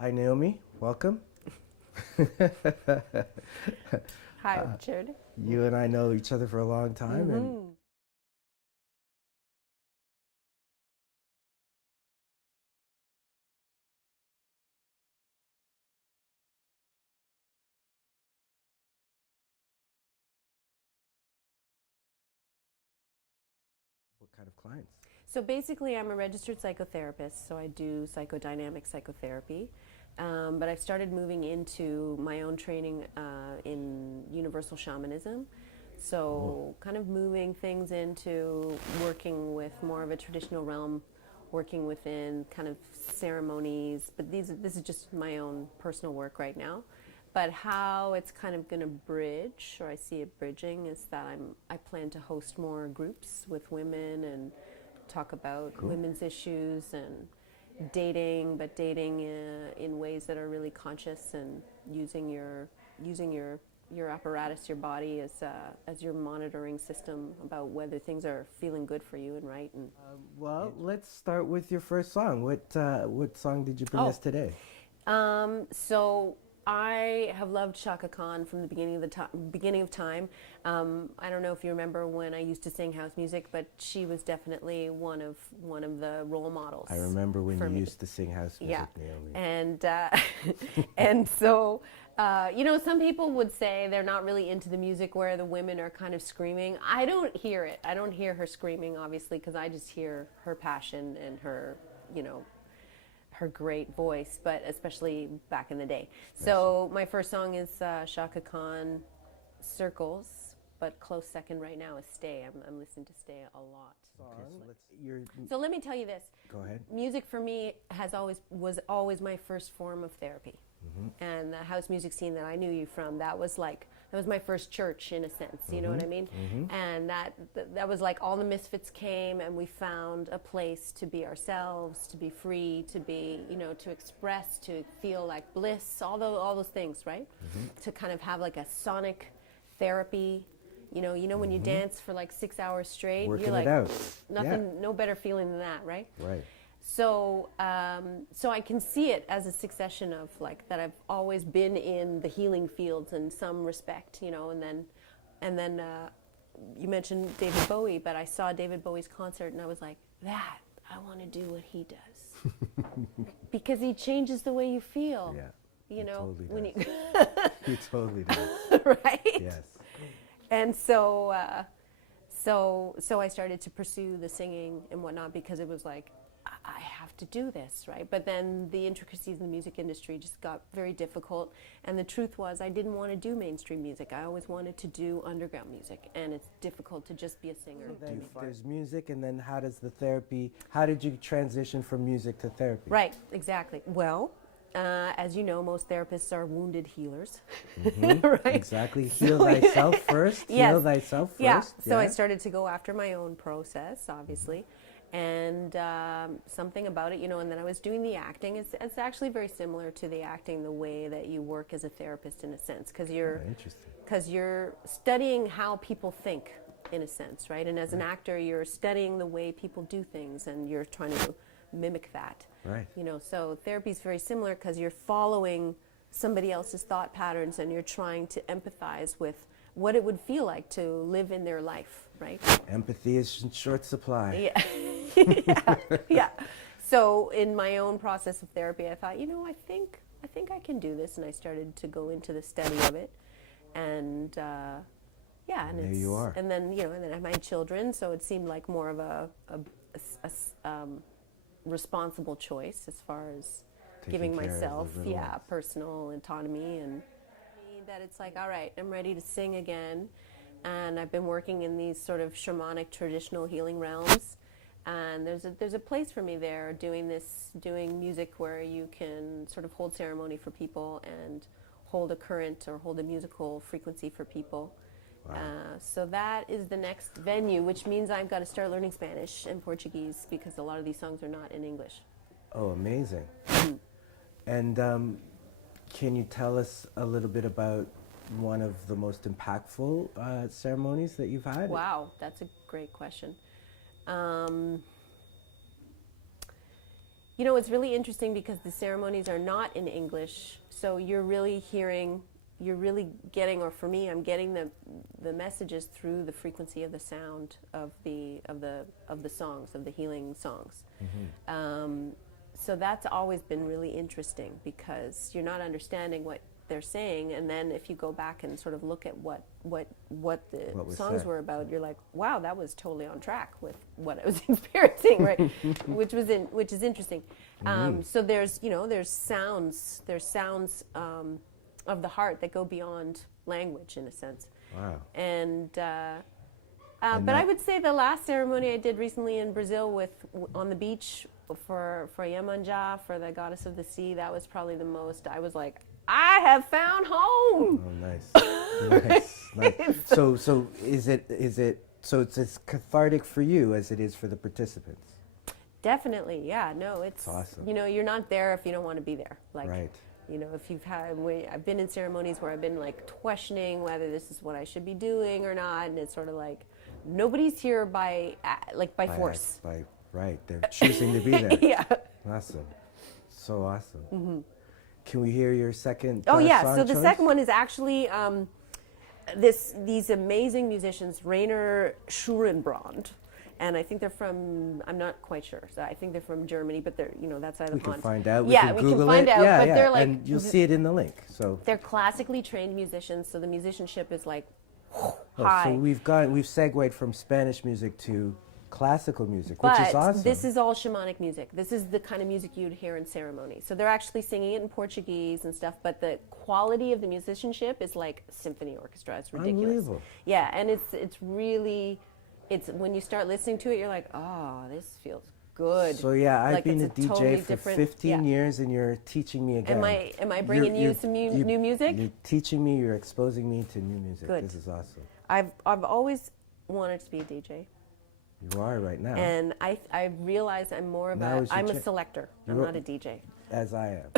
Hi, Naomi. Welcome. Hi, Richard. You and I know each other for a long time, and Mm-hmm. what kind of clients? So basically, I'm a registered psychotherapist, so I do psychodynamic psychotherapy. But I've started moving into my own training in universal shamanism. Oh, So, kind of moving things into working with more of a traditional realm, working within kind of ceremonies. But this is just my own personal work right now. But how it's kind of going to bridge, or I see it bridging, is that I plan to host more groups with women and talk about cool. women's issues and dating, but dating in ways that are really conscious and using your apparatus, your body as your monitoring system about whether things are feeling good for you and right. And Well, let's start with your first song. What song did you bring us oh, today? So I have loved Shaka Khan from the beginning of time. I don't know if you remember when I used to sing house music, but she was definitely one of the role models I remember when for you me. used to sing house Yeah, music, Naomi. and and so some people would say they're not really into the music where the women are kind of screaming. I don't hear it. I don't hear her screaming, obviously, because I just hear her passion and you know, her great voice, but especially back in the day. Especially. So my first song is Shaka Khan, Circles, but close second right now is Stay. I'm listening to Stay a lot. Okay, so let's. You're. So let me tell you this. Go ahead. Music for me was always my first form of therapy. Mm-hmm. And the house music scene that I knew you from, that was my first church in a sense, you know Mm-hmm. what I mean? Mm-hmm. And that was like all the misfits came and we found a place to be ourselves, to be free, to be, to express, to feel like bliss, all those things, right? Mm-hmm. To kind of have like a sonic therapy. You know when you Mm-hmm. dance for like 6 hours straight, you're Working it like out. Yeah. nothing, no better feeling than that, right? Right. So I can see it as a succession of like that. I've always been in the healing fields in some respect, and then you mentioned David Bowie, but I saw David Bowie's concert and I was like, that I want to do what he does because he changes the way you feel. Yeah. You He know totally when you does. He totally does. right. Yes. And so I started to pursue the singing and whatnot because it was like, I have to do this, right? But then the intricacies in the music industry just got very difficult. And the truth was, I didn't want to do mainstream music. I always wanted to do underground music. And it's difficult to just be a singer. So then there's music, and then how did you transition from music to therapy? Right, exactly. Well, as you know, most therapists are wounded healers, Mm-hmm. right? Exactly. Heal thyself first. Yes. Heal thyself Yeah. first. So I Yeah. started to go after my own process, obviously, and something about it, and then I was doing the acting. It's actually very similar to the acting, the way that you work as a therapist in a sense, because Oh, interesting. you're studying how people think in a sense, right? And as an actor, you're studying the way people do things, and you're trying to mimic that. Right. So therapy is very similar because you're following somebody else's thought patterns and you're trying to empathize with what it would feel like to live in their life, right? Empathy is in short supply. Yeah. yeah. Yeah. So in my own process of therapy, I thought, I think I can do this, and I started to go into the study of it, and yeah, and There you are. and then I had my children, so it seemed like more of a responsible choice as far as Taking giving care of myself, the little ones. personal autonomy, and that it's like, all right, I'm ready to sing again, and I've been working in these sort of shamanic traditional healing realms, and there's a place for me there doing music where you can sort of hold ceremony for people and hold a current or hold a musical frequency for people. Wow. So that is the next venue, which means I've got to start learning Spanish and Portuguese because a lot of these songs are not in English. Oh, amazing. And can you tell us a little bit about one of the most impactful ceremonies that you've had? Wow, that's a great question. You know, it's really interesting because the ceremonies are not in English, so you're really getting, or for me, I'm getting the messages through the frequency of the sound of the songs, of the healing songs. So that's always been really interesting because you're not understanding what they're saying, and then if you go back and sort of look at what the songs were about, you're like, wow, that was totally on track with what I was experiencing, right? which is interesting. So there's sounds of the heart that go beyond language in a sense. Wow. And but I would say the last ceremony I did recently in Brazil on the beach for Iemanjá, for the goddess of the sea, that was probably the most. I was like, I have found home. Oh, nice. nice. So is it so it's as cathartic for you as it is for the participants? Definitely, yeah. No, it's awesome. You know, you're not there if you don't want to be there. Like, right. You know, if you've had, I've been in ceremonies where I've been like questioning whether this is what I should be doing or not, and it's sort of like nobody's here by force. Right, they're choosing to be there. Yeah. Awesome, so awesome. Can we hear your second? Oh yeah. Song So the choice? second one is actually these amazing musicians, Rainer Schurenbrand. And I think they're from, I'm not quite sure. So I think they're from Germany, but they're, that side of the pond. We can find out. We can Google find it. out. Yeah, but yeah. they're like, and you'll see it in the link. So they're classically trained musicians. So the musicianship is like high. So we've segued from Spanish music to classical music, which is awesome. This is all shamanic music. This is the kind of music you'd hear in ceremony. So they're actually singing it in Portuguese and stuff, but the quality of the musicianship is like symphony orchestra. It's ridiculous. Unbelievable. Yeah, and it's really, when you start listening to it, you're like, oh, this feels good. So yeah, I've like been a DJ totally for 15 years, and you're teaching me again. Am I bringing you some new music? You're teaching me. You're exposing me to new music. Good. This is awesome. I've always wanted to be a DJ. You are right now. And I realize I'm more of I'm a selector. I'm not a DJ. As I am.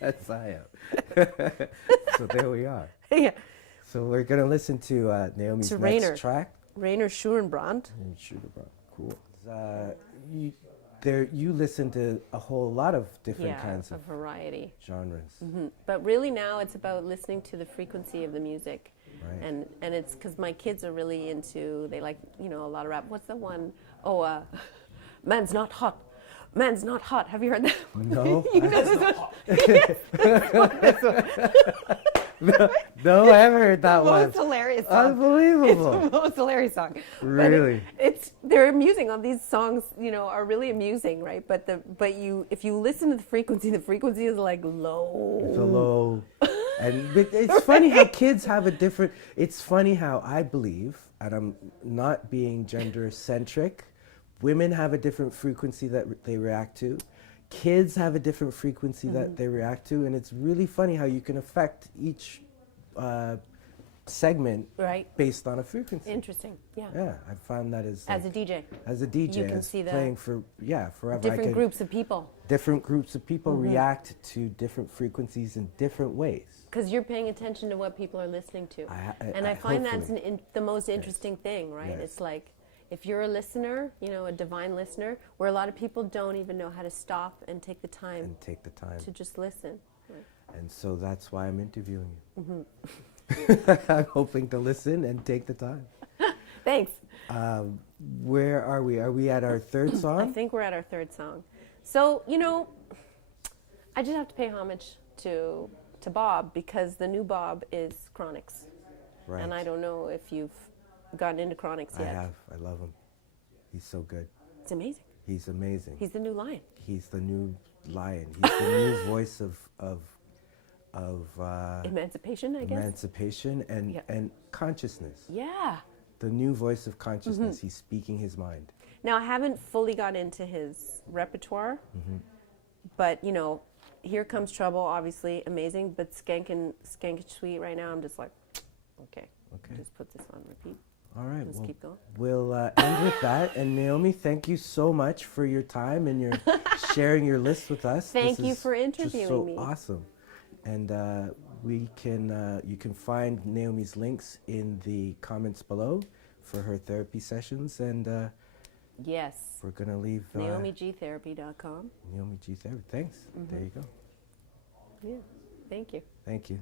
As I am. So there we are. Yeah. So we're going to listen to Naomi's next track. Rainer Schurenbrand. Cool. You listen to a whole lot of different kinds of variety genres. But really now it's about listening to the frequency of the music. Right. And it's because my kids are really into, they like, a lot of rap. What's the one? Oh, Man's Not Hot. Man's Not Hot. Have you heard that? No. You know this one? No, I haven't heard that one. It's the most hilarious song. Unbelievable. It's the most hilarious song. Really? They're amusing. All these songs, are really amusing, right? But if you listen to the frequency is like low. It's a low. And it's funny how kids have a different, it's funny how I believe, and I'm not being gender centric, women have a different frequency that they react to. Kids have a different frequency that they react to. And it's really funny how you can affect each segment based on a frequency. Interesting, yeah. Yeah, I found that as a DJ. As a DJ, you can see playing for forever. Different groups of people. Different groups of people react to different frequencies in different ways. Because you're paying attention to what people are listening to. I find that's the most interesting thing, right? Yes. It's like, if you're a listener, a divine listener, where a lot of people don't even know how to stop and take the time. To just listen. Right. And so that's why I'm interviewing you. I'm hoping to listen and take the time. Thanks. Where are we? Are we at our third song? I think we're at our third song. So, I just have to pay homage to Bob, because the new Bob is Chronics. Right. And I don't know if you've gotten into Chronics yet. I have. I love him. He's so good. It's amazing. He's amazing. He's the new lion. He's the new lion. He's the new voice of emancipation, I guess. Emancipation and consciousness. Yeah. The new voice of consciousness. He's speaking his mind. Now, I haven't fully got into his repertoire, but Here Comes Trouble, obviously amazing, but Skank and Sweet right now, I'm just like, okay. Just put this on repeat. All right. Let's keep going. We'll end with that. And Naomi, thank you so much for your time and your sharing your list with us. Thank you for interviewing me. Awesome. And you can find Naomi's links in the comments below for her therapy sessions. And Yes. We're going to leave NaomiGTherapy.com. Naomi G Therapy. Thanks. There you go. Yeah. Thank you. Thank you.